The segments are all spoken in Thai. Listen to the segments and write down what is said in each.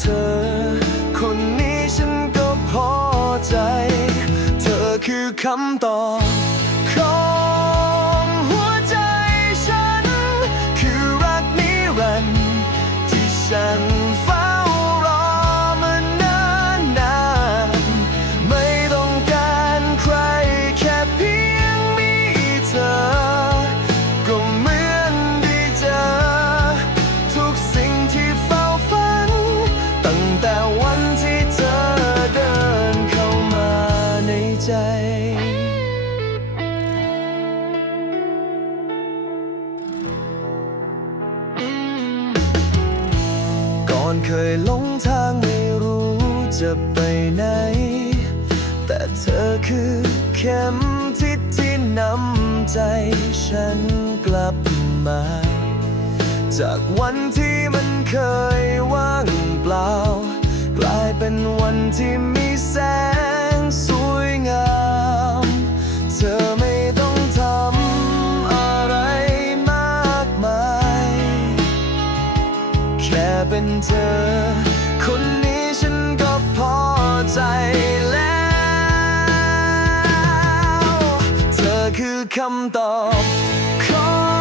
เธอ คนนี้ฉันก็พอใจ เธอคือคำตอบ ก่อนเคยหลงทางไม่รู้จะไปไหน แต่เธอคือเข็มทิศที่นำใจฉันกลับมา จากวันที่มันเคยว่างเปล่า กลายเป็นวันที่มีแสง คนนี้ฉันก็พอใจแล้ว เธอคือคำตอบของ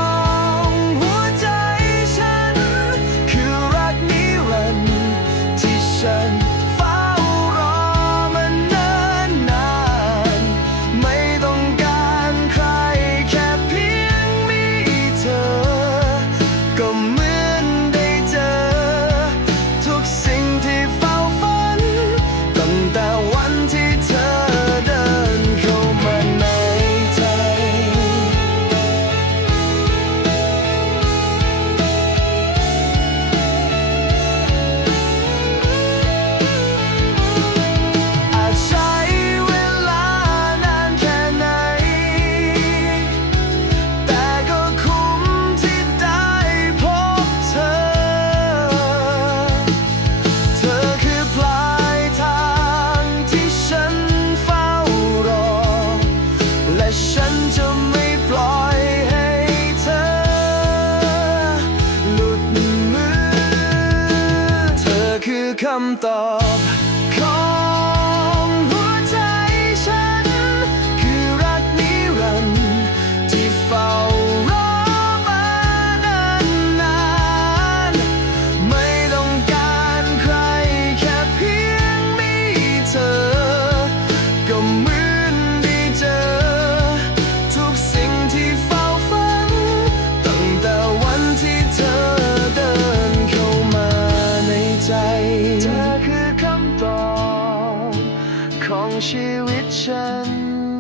kitchen.